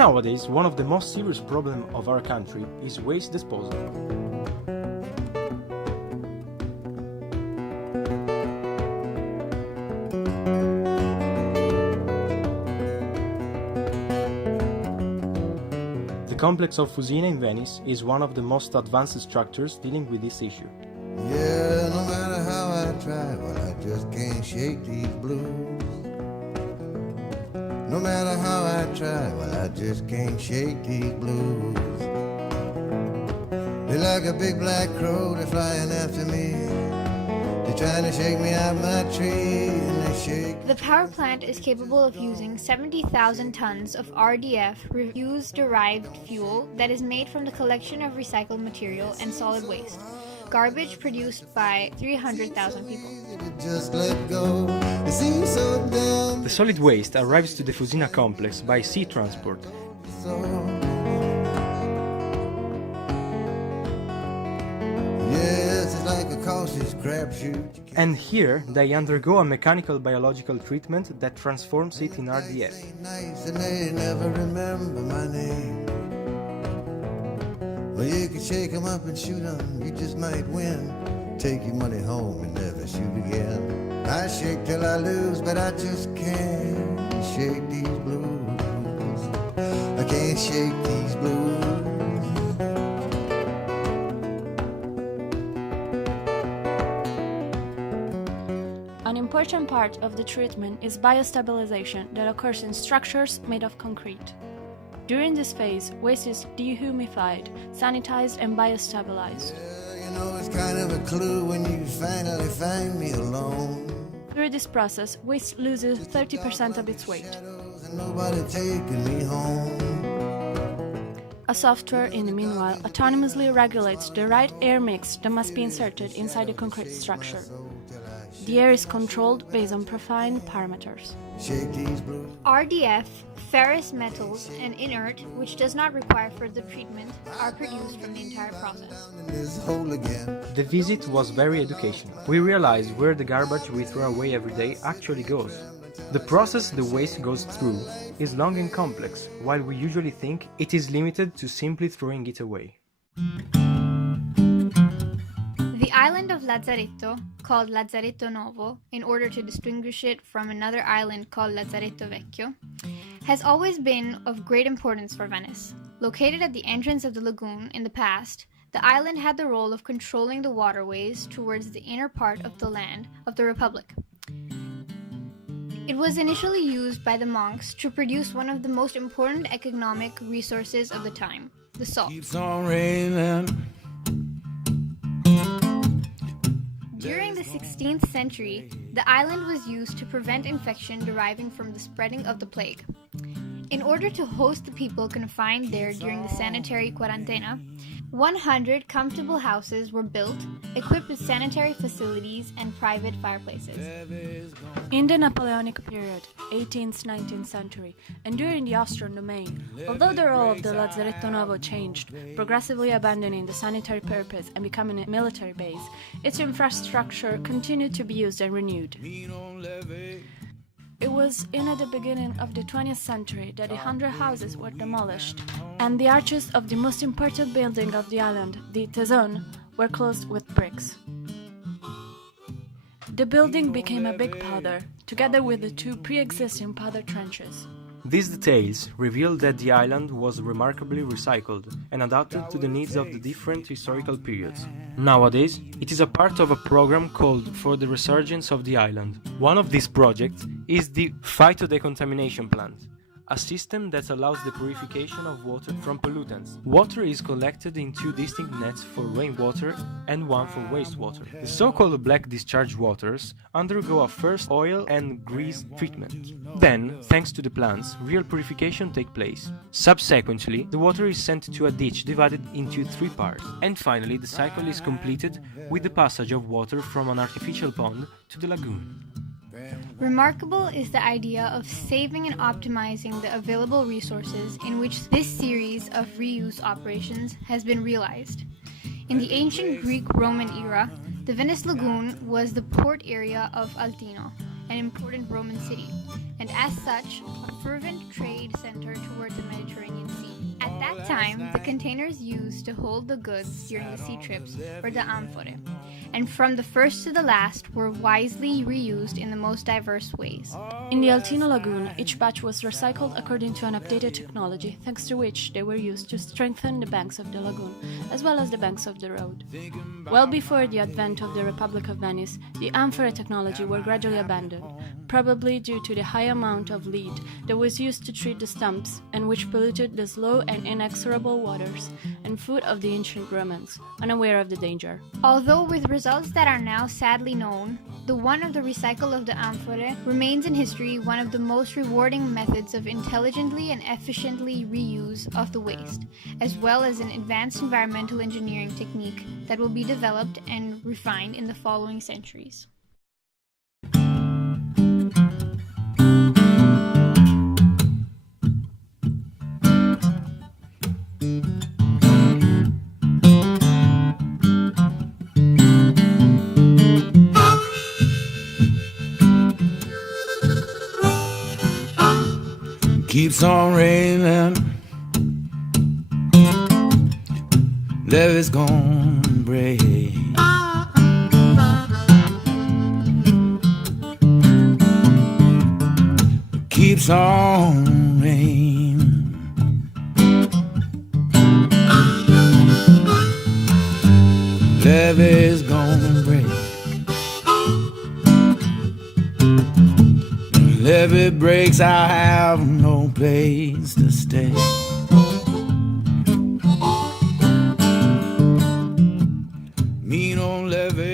Nowadays, one of the most serious problems of our country is waste disposal. The complex of Fusina in Venice is one of the most advanced structures dealing with this issue. Yeah, no matter how I try, well, I just can't shake these blues. No matter how I try, well, I just can't shake these blues. They're like a big black crow, they're flying after me. They're trying to shake me out my tree, and they shake. The power plant is capable of using 70,000 tons of RDF, refuse-derived fuel, that is made from the collection of recycled material and solid waste. Garbage produced by 300,000 people. Just let go. It seems so dumb. The solid waste arrives to the Fusina complex by sea transport. Yes, it's like a cautious crapshoot. And here they undergo a mechanical biological treatment that transforms it in RDF. Nice, and they never remember my name. Well, you can shake 'em up and shoot 'em, you just might win. Take your money home and never shoot again. I shake till I lose, but I just can't shake these blues. I can't shake these blues. An important part of the treatment is biostabilization that occurs in structures made of concrete. During this phase, waste is dehumidified, sanitized, and biostabilized. You know, it's kind of a clue when you finally find me alone. Through this process, waste loses 30% of its weight. And nobody taking me home. A software, in the meanwhile, autonomously regulates the right air mix that must be inserted inside the concrete structure. The air is controlled based on predefined parameters. Shake these blues. RDF, ferrous metals, and inert, which does not require further treatment, are produced from the entire process. In this hole again. The visit was very educational. We realized where the garbage we throw away every day actually goes. The process the waste goes through is long and complex, while we usually think it is limited to simply throwing it away. The island of Lazzaretto, called Lazzaretto Novo, in order to distinguish it from another island called Lazzaretto Vecchio, has always been of great importance for Venice. Located at the entrance of the lagoon in the past, the island had the role of controlling the waterways towards the inner part of the land of the Republic. It was initially used by the monks to produce one of the most important economic resources of the time, the salt. Keeps on raining. During the 16th century, the island was used to prevent infection deriving from the spreading of the plague. In order to host the people confined there during the sanitary quarantena, 100 comfortable houses were built, equipped with sanitary facilities and private fireplaces. In the Napoleonic period, 18th to 19th century, and during the Austrian domain, although the role of the Lazzaretto Novo changed, progressively abandoning the sanitary purpose and becoming a military base, its infrastructure continued to be used and renewed. It was at the beginning of the 20th century that 100 houses were demolished, and the arches of the most important building of the island, the Tesson, were closed with bricks. The building became a big powder, together with the two pre-existing powder trenches. These details reveal that the island was remarkably recycled and adapted to the needs of the different historical periods. Nowadays, it is a part of a program called For the Resurgence of the Island. One of these projects is the Phytodecontamination Plant, a system that allows the purification of water from pollutants. Water is collected in two distinct nets for rainwater and one for wastewater. The so-called black discharge waters undergo a first oil and grease treatment. Then, thanks to the plants, real purification takes place. Subsequently, the water is sent to a ditch divided into three parts. And finally, the cycle is completed with the passage of water from an artificial pond to the lagoon. Remarkable is the idea of saving and optimizing the available resources in which this series of reuse operations has been realized. In the ancient Greek-Roman era, the Venice Lagoon was the port area of Altino, an important Roman city, and as such, a fervent trade center toward the Mediterranean Sea. At that time, the containers used to hold the goods during the sea trips were the amphorae, and from the first to the last were wisely reused in the most diverse ways. In the Altino Lagoon, each batch was recycled according to an updated technology, thanks to which they were used to strengthen the banks of the lagoon, as well as the banks of the road. Well before the advent of the Republic of Venice, the amphora technology were gradually abandoned, probably due to the high amount of lead that was used to treat the stumps and which polluted the slow and inexorable waters and food of the ancient Romans, unaware of the danger. Although with results that are now sadly known, the one of the recycle of the amphorae remains in history one of the most rewarding methods of intelligently and efficiently reuse of the waste, as well as an advanced environmental engineering technique that will be developed and refined in the following centuries. Keeps on raining, levee's gonna break. Keeps on raining, levee's gonna break. Levee breaks, I have no place to stay. Mean old levee.